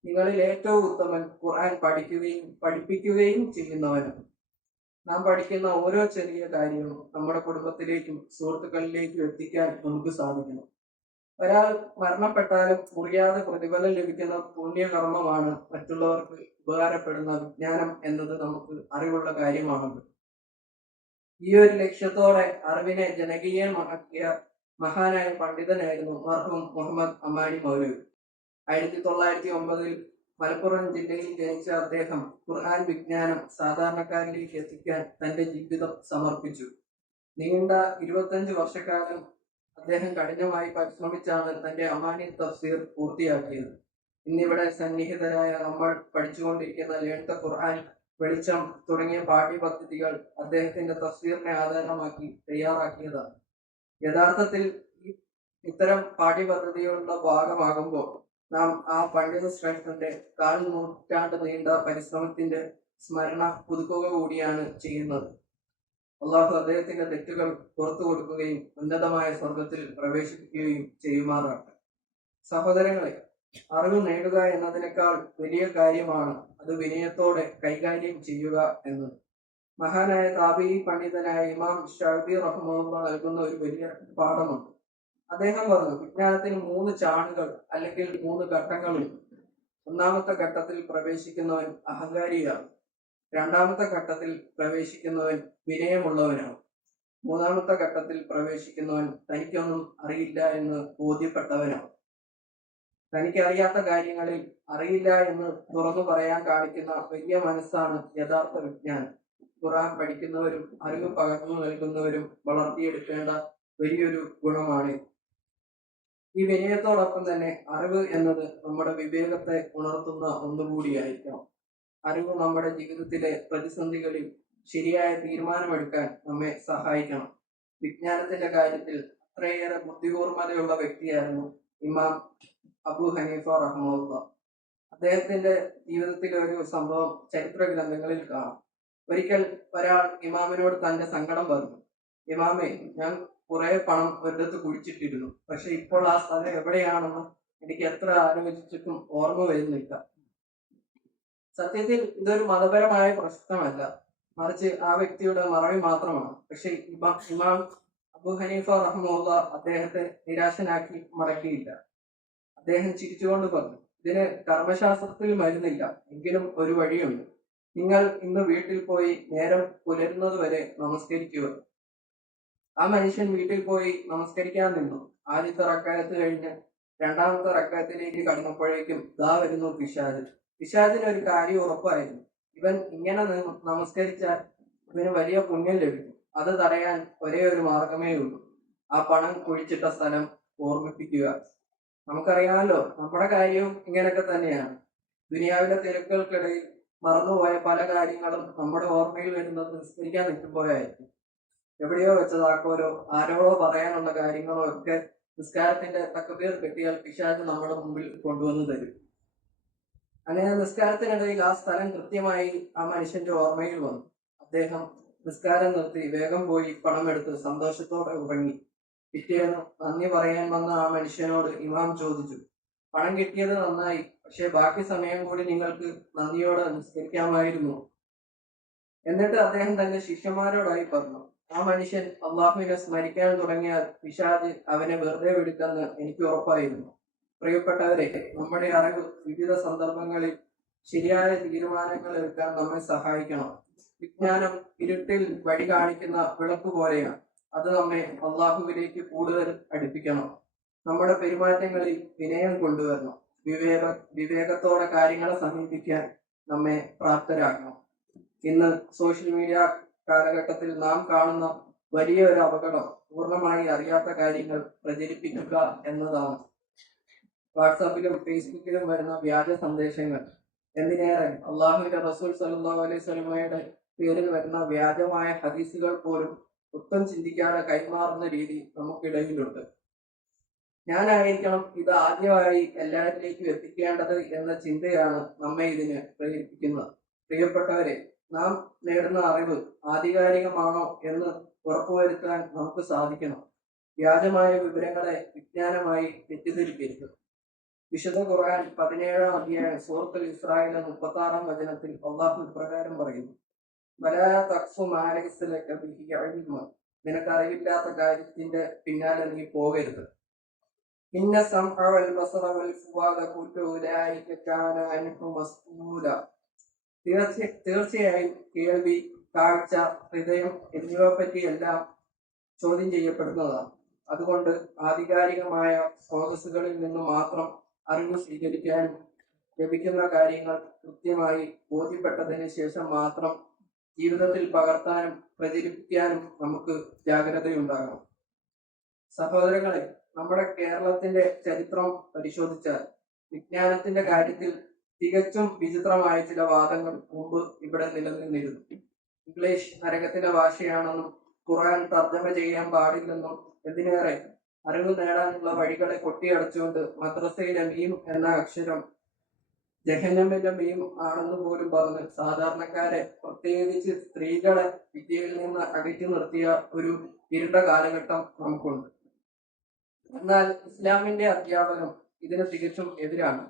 നിങ്ങളിൽ ഏറ്റവും ഉത്തമൻ ഖുർആൻ പഠിക്കുകയും പഠിപ്പിക്കുകയും ചെയ്യുന്നവനാണ്. നാം പഠിക്കുന്ന ഓരോ ചെറിയ കാര്യവും നമ്മുടെ കുടുംബത്തിലേക്കും സുഹൃത്തുക്കളിലേക്കും എത്തിക്കാൻ നമുക്ക് സാധിക്കണം. ഒരാൾ മരണപ്പെട്ടാലും മുറിയാതെ പ്രതിഫലം ലഭിക്കുന്ന പുണ്യകർമ്മമാണ് മറ്റുള്ളവർക്ക് ഉപകാരപ്പെടുന്ന വിജ്ഞാനം എന്നത് നമുക്ക് അറിവുള്ള കാര്യമാണല്ലോ. ഈ ഒരു ലക്ഷ്യത്തോടെ അറിവിനെ ജനകീയമാക്കിയ മഹാനായ പണ്ഡിതനായിരുന്നു മർഹൂം മുഹമ്മദ് അമാനി മൗലവി. 1909 മലപ്പുറം ജില്ലയിൽ ജനിച്ച അദ്ദേഹം ഖുർആൻ വിജ്ഞാനം സാധാരണക്കാരിലേക്ക് എത്തിക്കാൻ തന്റെ ജീവിതം സമർപ്പിച്ചു. നീണ്ട 25 വർഷക്കാലം അദ്ദേഹം കഠിനമായി പരിശ്രമിച്ചാണ് തന്റെ അമാനി തഫ്സീർ പൂർത്തിയാക്കിയത്. ഇന്നിവിടെ സന്നിഹിതരായ നമ്മൾ പഠിച്ചുകൊണ്ടിരിക്കുന്ന ലേൺ ദ ഖുർആൻ, വെളിച്ചം തുടങ്ങിയ പാഠ്യപദ്ധതികൾ അദ്ദേഹത്തിന്റെ തഫ്സീറിനെ ആധാരമാക്കി തയ്യാറാക്കിയതാണ്. യഥാർത്ഥത്തിൽ ഇത്തരം പാഠ്യപദ്ധതികളുടെ ഭാഗമാകുമ്പോൾ നാം ആ പണ്ഡിത ശ്രേഷ്ഠന്റെ 4 നൂറ്റാണ്ട് നീണ്ട പരിശ്രമത്തിന്റെ സ്മരണ പുതുക്കുക കൂടിയാണ് ചെയ്യുന്നത്. അള്ളാഹു അദ്ദേഹത്തിന്റെ തെറ്റുകൾ പുറത്തു കൊടുക്കുകയും ഉന്നതമായ സ്വർഗത്തിൽ പ്രവേശിപ്പിക്കുകയും ചെയ്യുമാറാകട്ടെ. സഹോദരങ്ങളെ, അറിവ് നേടുക എന്നതിനേക്കാൾ വലിയ കാര്യമാണ് അത് വിനയത്തോടെ കൈകാര്യം ചെയ്യുക എന്നത്. മഹാനായ താബിഈ പണ്ഡിതനായ ഇമാം ഷഅബി റഹിമഹുല്ലാഹ് നൽകുന്ന ഒരു വലിയ പാഠമുണ്ട്. അദ്ദേഹം പറഞ്ഞു, വിജ്ഞാനത്തിന് 3 ചാണുകൾ അല്ലെങ്കിൽ 3 ഘട്ടങ്ങളുണ്ട്. ഒന്നാമത്തെ ഘട്ടത്തിൽ പ്രവേശിക്കുന്നവൻ അഹങ്കാരിയാണ്. രണ്ടാമത്തെ ഘട്ടത്തിൽ പ്രവേശിക്കുന്നവൻ വിനയമുള്ളവനാണ്. മൂന്നാമത്തെ ഘട്ടത്തിൽ പ്രവേശിക്കുന്നവൻ തനിക്കൊന്നും അറിയില്ല എന്ന് ബോധ്യപ്പെട്ടവനാണ്. തനിക്ക് അറിയാത്ത കാര്യങ്ങളിൽ അറിയില്ല എന്ന് തുറന്നു പറയാൻ കാണിക്കുന്ന വലിയ മനസ്സാണ് യഥാർത്ഥ വിജ്ഞാനം. ഖുർആൻ പഠിക്കുന്നവരും അറിവ് പകർന്നു നൽകുന്നവരും വളർത്തിയെടുക്കേണ്ട വലിയൊരു ഗുണമാണ്. ഈ വിനയത്തോടൊപ്പം തന്നെ അറിവ് എന്നത് നമ്മുടെ വിവേകത്തെ ഉണർത്തുന്ന ഒന്നുകൂടിയായിരിക്കണം. അറിവ് നമ്മുടെ ജീവിതത്തിലെ പ്രതിസന്ധികളിൽ ശരിയായ തീരുമാനമെടുക്കാൻ നമ്മെ സഹായിക്കണം. വിജ്ഞാനത്തിന്റെ കാര്യത്തിൽ അത്രയേറെ ബുദ്ധികൂർമ്മതയുള്ള വ്യക്തിയായിരുന്നു ഇമാം അബു ഹനീഫ റഹ്മുല്ല. അദ്ദേഹത്തിന്റെ ജീവിതത്തിലെ ഒരു സംഭവം ചരിത്ര ഗ്രന്ഥങ്ങളിൽ കാണാം. ഒരിക്കൽ ഒരാൾ ഇമാമിനോട് തന്റെ സങ്കടം പറഞ്ഞു. ഇമാമേ, ഞാൻ കുറെ പണം ഒരിടത്ത് കുഴിച്ചിട്ടിരുന്നു, പക്ഷെ ഇപ്പോൾ ആ സ്ഥലം എവിടെയാണെന്ന് എനിക്ക് എത്ര ആലോചിച്ചിട്ടും ഓർമ്മ വരുന്നില്ല. സത്യത്തിൽ ഇതൊരു മതപരമായ പ്രശ്നമല്ല, മറിച്ച് ആ വ്യക്തിയുടെ മറവി മാത്രമാണ്. പക്ഷെ ഇമാം അബു ഹനീഫ റഹ്മുല്ല അദ്ദേഹത്തെ നിരാശനാക്കി മടക്കിയില്ല. അദ്ദേഹം ചിരിച്ചുകൊണ്ട് പറഞ്ഞു, ഇതിന് കർമ്മശാസ്ത്രത്തിൽ മരുന്നില്ല, എങ്കിലും ഒരു വഴിയുണ്ട്. നിങ്ങൾ ഇന്ന് വീട്ടിൽ പോയി നേരം പുലരുന്നത് വരെ നമസ്കരിക്കുക. ആ മനുഷ്യൻ വീട്ടിൽ പോയി നമസ്കരിക്കാൻ നിന്നു. ആദ്യത്തെ റക്അത്ത് കഴിഞ്ഞ് രണ്ടാമത്തെ റക്അത്തിലേക്ക് കടന്നപ്പോഴേക്കും ദാ വരുന്നു പിശാച്. പിശാചിന് ഒരു കാര്യം ഉറപ്പായിരുന്നു, ഇവൻ ഇങ്ങനെ നമസ്കരിച്ചാൽ ഇവന് വലിയ പുണ്യം ലഭിക്കും. അത് തടയാൻ ഒരേ ഒരു മാർഗമേ ഉള്ളൂ, ആ പണം കുഴിച്ചിട്ട സ്ഥലം ഓർമ്മിപ്പിക്കുക. നമുക്കറിയാമല്ലോ, നമ്മുടെ കാര്യവും ഇങ്ങനെയൊക്കെ തന്നെയാണ്. ദുനിയാവിലെ തിരക്കുകൾക്കിടയിൽ മറന്നുപോയ പല കാര്യങ്ങളും നമ്മുടെ ഓർമ്മയിൽ വരുന്നത് നിസ്കരിക്കാൻ നിൽക്കുമ്പോഴായിരിക്കും. എവിടെയോ വെച്ചതാക്കോലോ ആരോടോ പറയാനുള്ള കാര്യങ്ങളോ ഒക്കെ നിസ്കാരത്തിന്റെ തക്കബീർ കെട്ടിയാൽ പിശാച് നമ്മുടെ മുമ്പിൽ കൊണ്ടുവന്ന് തരും. അങ്ങനെ നിസ്കാരത്തിനിടയിൽ ആ സ്ഥലം കൃത്യമായി ആ മനുഷ്യന്റെ ഓർമ്മയിൽ വന്നു. അദ്ദേഹം നിസ്കാരം നിർത്തി വേഗം പോയി പണമെടുത്ത് സന്തോഷത്തോടെ ഉറങ്ങി. പിറ്റേന്ന് നന്ദി പറയാൻ വന്ന ആ മനുഷ്യനോട് ഇമാം ചോദിച്ചു, പണം കിട്ടിയത് നന്നായി, പക്ഷെ ബാക്കി സമയം കൂടി നിങ്ങൾക്ക് നന്ദിയോടെ നിസ്കരിക്കാമായിരുന്നു. എന്നിട്ട് അദ്ദേഹം തന്റെ ശിഷ്യന്മാരോടായി പറഞ്ഞു, ആ മനുഷ്യൻ അള്ളാഹുവിനെ സ്മരിക്കാൻ തുടങ്ങിയാൽ പിശാച് അവനെ വെറുതെ വിടുക്കെന്ന് എനിക്ക് ഉറപ്പായിരുന്നു. പ്രിയപ്പെട്ടവരെ, നമ്മുടെ അറിവ് വിവിധ സന്ദർഭങ്ങളിൽ ശരിയായ തീരുമാനങ്ങൾ എടുക്കാൻ നമ്മെ സഹായിക്കണം. വിജ്ഞാനം ഇരുട്ടിൽ വഴി കാണിക്കുന്ന വിളക്ക് പോലെയാണ്. അത് നമ്മെ അള്ളാഹുവിലേക്ക് കൂടുതൽ അടുപ്പിക്കണം. നമ്മുടെ പെരുമാറ്റങ്ങളിൽ വിനയം കൊണ്ടുവരണം. വിവേകത്തോടെ കാര്യങ്ങളെ സമീപിക്കാൻ നമ്മെ പ്രാപ്തരാക്കണം. ഇന്ന് സോഷ്യൽ മീഡിയ കാലഘട്ടത്തിൽ നാം കാണുന്ന വലിയ ഒരു അപകടം പൂർണ്ണമായി അറിയാത്ത കാര്യങ്ങൾ പ്രചരിപ്പിക്കുക എന്നതാണ്. വാട്സാപ്പിലും ഫേസ്ബുക്കിലും വരുന്ന വ്യാജ സന്ദേശങ്ങൾ, എന്തിനേറെ അള്ളാഹുവിന്റെ റസൂൽ സല്ലല്ലാഹു അലൈഹി വസല്ലമയുടെ പേരിൽ വരുന്ന വ്യാജമായ ഹദീസുകൾ പോലും ഒട്ടും ചിന്തിക്കാതെ കൈമാറുന്ന രീതി നമുക്കിടയിലുണ്ട്. ഞാനായിരിക്കണം ഇത് ആദ്യമായി എല്ലാവരിലേക്കും എത്തിക്കേണ്ടത് എന്ന ചിന്തയാണ് നമ്മെ ഇതിന് പ്രേരിപ്പിക്കുന്നത്. പ്രിയപ്പെട്ടവരെ, നാം നേടുന്ന അറിവ് ആധികാരികമാണോ എന്ന് ഉറപ്പുവരുത്താൻ നമുക്ക് സാധിക്കണം. വ്യാജമായ വിവരങ്ങളെ വിജ്ഞാനമായി തെറ്റിദ്ധരിക്കരുത്. വിശുദ്ധ ഖുർആൻ 17-ാം അധ്യായം സൂറത്തുൽ ഇസ്രായേൽ 36-ാം വചനത്തിൽ അള്ളാഹു ഇപ്രകാരം പറയുന്നു, നിനക്ക് അറിവില്ലാത്ത കാര്യത്തിന്റെ പിന്നാലെ നീ പോകരുത്. തീർച്ചയായും കേൾവി, കാഴ്ച, ഹൃദയം എന്നിവയെ പറ്റിയെല്ലാം ചോദ്യം ചെയ്യപ്പെടുന്നതാണ്. അതുകൊണ്ട് ആധികാരികമായ സ്രോതസ്സുകളിൽ നിന്ന് മാത്രം അറിവ് സ്വീകരിക്കാനും ലഭിക്കുന്ന കാര്യങ്ങൾ കൃത്യമായി ബോധ്യപ്പെട്ടതിന് ശേഷം മാത്രം ജീവിതത്തിൽ പകർത്താനും പ്രചരിപ്പിക്കാനും നമുക്ക് ജാഗ്രതയുണ്ടാകണം. സഹോദരങ്ങളെ, നമ്മുടെ കേരളത്തിന്റെ ചരിത്രം പരിശോധിച്ചാൽ വിജ്ഞാനത്തിന്റെ കാര്യത്തിൽ തികച്ചും വിചിത്രമായ ചില വാദങ്ങൾ മുമ്പ് ഇവിടെ നിലനിന്നിരുന്നു. ഇംഗ്ലീഷ് നരകത്തിന്റെ ഭാഷയാണെന്നും ഖുർആൻ തർജ്ജമ ചെയ്യാൻ പാടില്ലെന്നും, എന്തിനേറെ അറിവ് നേടാനുള്ള വഴികളെ കൊട്ടിയടച്ചുകൊണ്ട് മദ്രസയിലെ മീം എന്ന അക്ഷരം ജഹന്നമിന്റെ മീം ആണെന്ന് പോലും പറഞ്ഞ് സാധാരണക്കാരെ, പ്രത്യേകിച്ച് സ്ത്രീകളെ വിദ്യയിൽ നിന്ന് അകറ്റി നിർത്തിയ ഒരു ഇരുണ്ട കാലഘട്ടം നമുക്കുണ്ട്. എന്നാൽ ഇസ്ലാമിന്റെ അധ്യാപനം ഇതിന് തികച്ചും എതിരാണ്.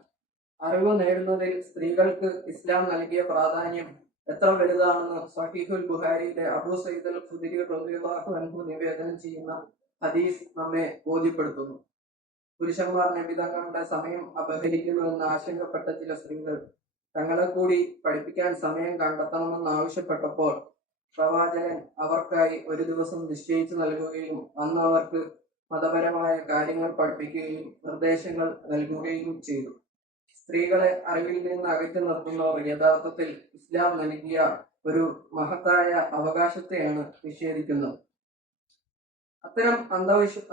അറിവ് നേടുന്നതിൽ സ്ത്രീകൾക്ക് ഇസ്ലാം നൽകിയ പ്രാധാന്യം എത്ര വലുതാണെന്ന് സഹീഹുൽ ബുഖാരിയിലെ അബൂ സഈദ് അൽ ഖുദരി റളിയല്ലാഹു അൻഹു നിവേദനം ചെയ്യുന്ന ഹദീസ് നമ്മെ ബോധ്യപ്പെടുത്തുന്നു. പുരുഷന്മാർ നബി തങ്ങളുടെ സമയം അപഹരിക്കുന്നുവെന്ന് ആശങ്കപ്പെട്ട ചില സ്ത്രീകൾ തങ്ങളെ കൂടി പഠിപ്പിക്കാൻ സമയം കണ്ടെത്തണമെന്ന് ആവശ്യപ്പെട്ടപ്പോൾ പ്രവാചകൻ അവർക്കായി ഒരു ദിവസം നിശ്ചയിച്ചു നൽകുകയും അന്ന് അവർക്ക് മതപരമായ കാര്യങ്ങൾ പഠിപ്പിക്കുകയും നിർദ്ദേശങ്ങൾ നൽകുകയും ചെയ്തു. സ്ത്രീകളെ അറിവിൽ നിന്ന് അകറ്റി നിർത്തുന്നവർ യഥാർത്ഥത്തിൽ ഇസ്ലാം നൽകിയ ഒരു മഹത്തായ അവകാശത്തെയാണ് നിഷേധിക്കുന്നത്. അത്തരം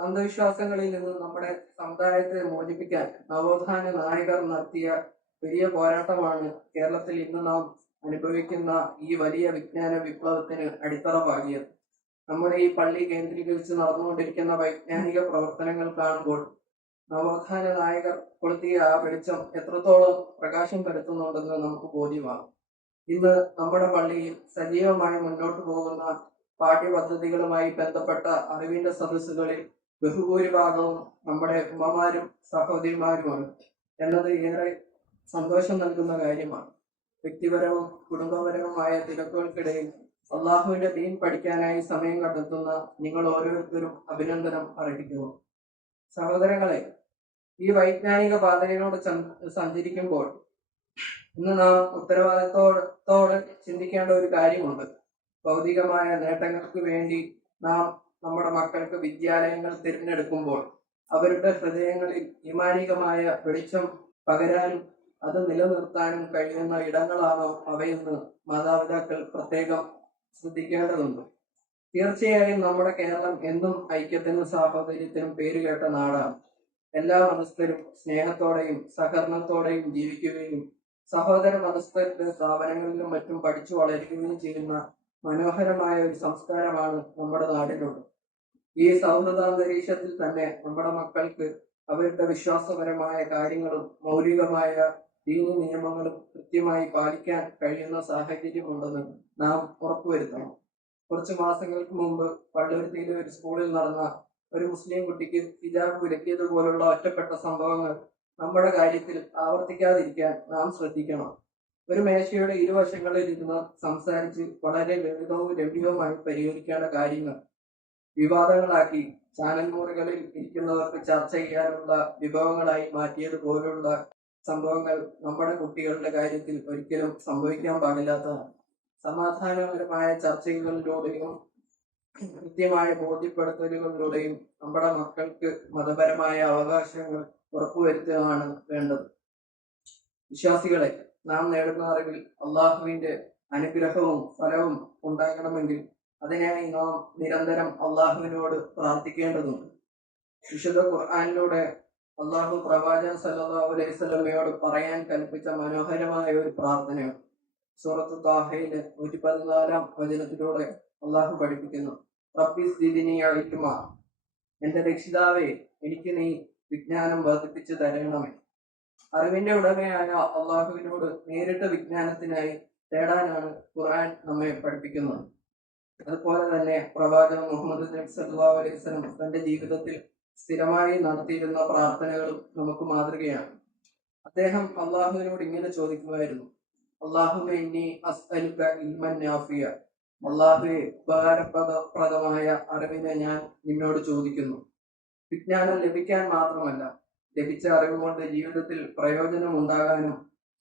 അന്ധവിശ്വാസങ്ങളിൽ നിന്ന് നമ്മുടെ സമുദായത്തെ മോചിപ്പിക്കാൻ നവോത്ഥാന നായകർ നടത്തിയ വലിയ പോരാട്ടമാണ് കേരളത്തിൽ ഇന്ന് നാം അനുഭവിക്കുന്ന ഈ വലിയ വിജ്ഞാന വിപ്ലവത്തിന് അടിത്തറ പാകിയത്. നമ്മുടെ ഈ പള്ളി കേന്ദ്രീകരിച്ച് നടന്നുകൊണ്ടിരിക്കുന്ന വൈജ്ഞാനിക പ്രവർത്തനങ്ങൾ കാണുമ്പോൾ നവോത്ഥാന നായകർ കൊളുത്തിയ ആ വെളിച്ചം എത്രത്തോളം പ്രകാശം പരത്തുന്നുണ്ടെന്ന് നമുക്ക് ബോധ്യമാകും. ഇന്ന് നമ്മുടെ പള്ളിയിൽ സജീവമായി മുന്നോട്ട് പോകുന്ന പാഠ്യപദ്ധതികളുമായി ബന്ധപ്പെട്ട അറിവിന്റെ സദസ്സുകളിൽ ബഹുഭൂരിഭാഗവും നമ്മുടെ ഉമ്മമാരും സഹോദരിമാരുമാണ് എന്നത് ഏറെ സന്തോഷം നൽകുന്ന കാര്യമാണ്. വ്യക്തിപരവും കുടുംബപരവുമായ തിരക്കുകൾക്കിടയിൽ അള്ളാഹുവിന്റെ ദീൻ പഠിക്കാനായി സമയം കണ്ടെത്തുന്ന നിങ്ങൾ ഓരോരുത്തരും അഭിനന്ദനം അർഹിക്കുന്നു. സഹോദരങ്ങളെ, ഈ വൈജ്ഞാനിക പാതയിലൂടെ സഞ്ചരിക്കുമ്പോൾ ഇന്ന് നാം ഉത്തരവാദിത്തോടെ ചിന്തിക്കേണ്ട ഒരു കാര്യമുണ്ട്. ഭൗതികമായ നേട്ടങ്ങൾക്ക് വേണ്ടി നാം നമ്മുടെ മക്കൾക്ക് വിദ്യാലയങ്ങൾ തിരഞ്ഞെടുക്കുമ്പോൾ അവരുടെ ഹൃദയങ്ങളിൽ ഈമാനികമായ വെളിച്ചം പകരാനും അത് നിലനിർത്താനും കഴിയുന്ന ഇടങ്ങളാണോ അവയെന്ന് മാതാപിതാക്കൾ പ്രത്യേകം ശ്രദ്ധിക്കേണ്ടതുണ്ട്. തീർച്ചയായും നമ്മുടെ കേരളം എന്നും ഐക്യത്തിനും സാഹോദര്യത്തിനും പേരുകേട്ട നാടാണ്. എല്ലാ മതസ്ഥരും സ്നേഹത്തോടെയും സഹകരണത്തോടെയും ജീവിക്കുകയും സഹോദര മതസ്ഥരുടെ സ്ഥാപനങ്ങളിലും മറ്റും പഠിച്ചു വളരുകയും ചെയ്യുന്ന മനോഹരമായ ഒരു സംസ്കാരമാണ് നമ്മുടെ നാടിനുള്ളത്. ഈ സൗഹൃദാന്തരീക്ഷത്തിൽ തന്നെ നമ്മുടെ മക്കൾക്ക് അവരുടെ വിശ്വാസപരമായ കാര്യങ്ങളും മൗലികമായ ദീനി നിയമങ്ങളും കൃത്യമായി പാലിക്കാൻ കഴിയുന്ന സാഹചര്യമുണ്ടെന്ന് നാം ഉറപ്പുവരുത്തണം. കുറച്ചു മാസങ്ങൾക്ക് മുമ്പ് പള്ളുരുത്തിയിലെ ഒരു സ്കൂളിൽ നടന്ന ഒരു മുസ്ലിം കുട്ടിക്ക് ഹിജാബ് വിലക്കിയതുപോലുള്ള ഒറ്റപ്പെട്ട സംഭവങ്ങൾ നമ്മുടെ കാര്യത്തിൽ ആവർത്തിക്കാതിരിക്കാൻ നാം ശ്രദ്ധിക്കണം. ഒരു മേശയുടെ ഇരുവശങ്ങളിൽ ഇരുന്ന് സംസാരിച്ച് വളരെ ലളിതവും രമ്യവുമായി പരിഹരിക്കേണ്ട കാര്യങ്ങൾ വിവാദങ്ങളാക്കി ചാനൽ മുറികളിൽ ഇരിക്കുന്നവർക്ക് ചർച്ച ചെയ്യാനുള്ള വിഭവങ്ങളായി മാറ്റിയതുപോലുള്ള സംഭവങ്ങൾ നമ്മുടെ കുട്ടികളുടെ കാര്യത്തിൽ ഒരിക്കലും സംഭവിക്കാൻ പാടില്ലാത്തതാണ്. സമാധാനപരമായ ചർച്ചകളിലൂടെയും കൃത്യമായ ബോധ്യപ്പെടുത്തലുകളിലൂടെയും നമ്മുടെ മക്കൾക്ക് മതപരമായ അവകാശങ്ങൾ ഉറപ്പുവരുത്തുകയാണ് വേണ്ടത്. വിശ്വാസികളെ, നാം നേടുന്ന അറിവിൽ അള്ളാഹുവിന്റെ അനുഗ്രഹവും ഫലവും ഉണ്ടാകണമെങ്കിൽ അതിനായി നാം നിരന്തരം അള്ളാഹുവിനോട് പ്രാർത്ഥിക്കേണ്ടതുണ്ട്. വിശുദ്ധ ഖുർആനിലൂടെ അള്ളാഹു പ്രവാചകൻ സല്ലല്ലാഹു അലൈഹി വസല്ലമയോട് പറയാൻ കൽപ്പിച്ച മനോഹരമായ ഒരു പ്രാർത്ഥനയാണ്. സൂറത്ത് താഹയിലെ 114 വചനത്തിലൂടെ അള്ളാഹു പഠിപ്പിക്കുന്നു, റബ്ബി സിദ്നി ഇൽമാ, എന്റെ രക്ഷിതാവേ, എനിക്ക് നീ വിജ്ഞാനം വർദ്ധിപ്പിച്ചു തരണമേ. അറിവിന്റെ ഉടമയായ അള്ളാഹുവിനോട് നേരിട്ട് വിജ്ഞാനത്തിനായി തേടാനാണ് ഖുർആൻ നമ്മെ പഠിപ്പിക്കുന്നത്. അതുപോലെ തന്നെ പ്രവാചകൻ മുഹമ്മദ് സല്ലല്ലാഹു അലൈഹി വസല്ലം തന്റെ ജീവിതത്തിൽ സ്ഥിരമായി നടത്തിയിരുന്ന പ്രാർത്ഥനകളും നമുക്ക് മാതൃകയാണ്. അദ്ദേഹം അള്ളാഹുവിനോട് ഇങ്ങനെ ചോദിക്കുമായിരുന്നു, അല്ലാഹുമ്മ ഇന്നി അസ്അലുക ഇൽമൻ നാഫിയ, അള്ളാഹുവേ, ഉപകാരപ്രദമായ അറിവിനെ ഞാൻ നിന്നോട് ചോദിക്കുന്നു. വിജ്ഞാനം ലഭിക്കാൻ മാത്രമല്ല, ലഭിച്ച അറിവ് കൊണ്ട് ജീവിതത്തിൽ പ്രയോജനം ഉണ്ടാകാനും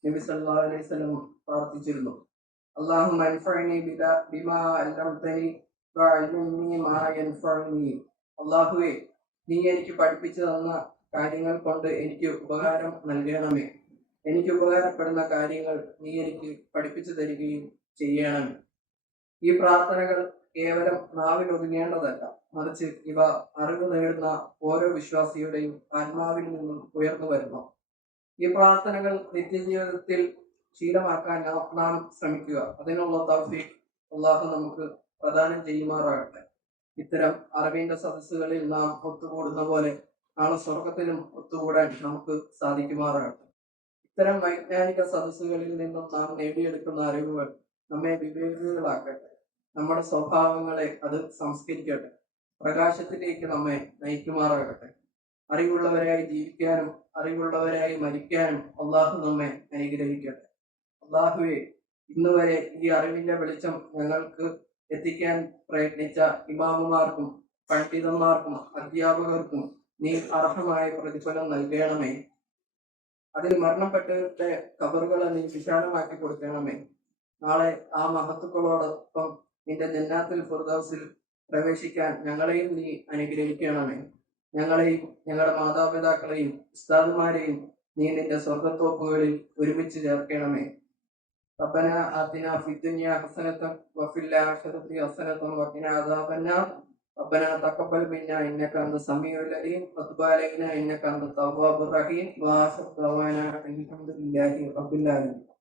നബി സല്ലല്ലാഹു അലൈഹി വസല്ലം പ്രാർത്ഥിച്ചിരുന്നു. അല്ലാഹുമ്മ അൻഫഅനി ബിമാ അല്ലംതനി വഅല്ലിംനി മാ യൻഫഉനി. അല്ലാഹുവേ, നീ എനിക്ക് പഠിപ്പിച്ചു തന്ന കാര്യങ്ങൾ കൊണ്ട് എനിക്ക് ഉപകാരം നൽകണമേ. എനിക്ക് ഉപകാരപ്പെടുന്ന കാര്യങ്ങൾ നീ എനിക്ക് പഠിപ്പിച്ചു തരികയും ചെയ്യണമേ. ഈ പ്രാർത്ഥനകൾ കേവലം നാവിൽ ഒതുങ്ങേണ്ടതല്ല, മറിച്ച് ഇവ അറിവ് നേടുന്ന ഓരോ വിശ്വാസിയുടെയും ആത്മാവിൽ നിന്നും ഉയർന്നു വരുന്നു. ഈ പ്രാർത്ഥനകൾ നിത്യജീവിതത്തിൽ ശീലമാക്കാൻ നാം ശ്രമിക്കുക. അതിനുള്ള തൗഫീഖ് അല്ലാഹു നമുക്ക് പ്രദാനം ചെയ്യുമാറാകട്ടെ. ഇത്തരം അറിവിന്റെ സദസ്സുകളിൽ നാം ഒത്തുകൂടുന്ന പോലെ നാളെ സ്വർഗത്തിലും ഒത്തുകൂടാൻ നമുക്ക് സാധിക്കുമാറാകട്ടെ. ഇത്തരം വൈജ്ഞാനിക സദസ്സുകളിൽ നിന്നും നാം നേടിയെടുക്കുന്ന അറിവുകൾ നമ്മെ വിവേകികളാക്കട്ടെ. നമ്മുടെ സ്വഭാവങ്ങളെ അത് സംസ്കരിക്കട്ടെ. പ്രകാശത്തിലേക്ക് നമ്മെ നയിക്കുമാറാകട്ടെ. അറിവുള്ളവരായി ജീവിക്കാനും അറിവുള്ളവരായി മരിക്കാനും അള്ളാഹു നമ്മെ അനുഗ്രഹിക്കട്ടെ. അള്ളാഹുവെ, ഇന്നുവരെ ഈ അറിവിന്റെ വെളിച്ചം ഞങ്ങൾക്ക് എത്തിക്കാൻ പ്രയത്നിച്ച ഇമാമുമാർക്കും പണ്ഡിതന്മാർക്കും അധ്യാപകർക്കും നീ അർഹമായ പ്രതിഫലം നൽകണമേ. അതിൽ മരണപ്പെട്ടവരുടെ ഖബറുകളെ നീ വിശാലമാക്കി കൊടുക്കണമേ. നാളെ ആ മഹത്തുക്കളോടൊപ്പം നിന്റെ ജന്നാത്തുൽ ഫിർദൗസിൽ പ്രവേശിക്കാൻ ഞങ്ങളെയും നീ അനുഗ്രഹിക്കണമേ. ഞങ്ങളെയും ഞങ്ങളുടെ മാതാപിതാക്കളെയും ഉസ്താദുമാരെയും നീ നിന്റെ സ്വർഗത്തോപ്പുകളിൽ ഒരുമിച്ച് ചേർക്കണമേ. ربنا آتنا في الدنيا حسنة وفي الآخرة حسنة وقنا عذاب النار. ربنا تقبل منا إنك أنت السميع العليم وتب علينا إنك أنت التواب الرحيم. وآخر دعوانا أن الحمد لله رب العالمين.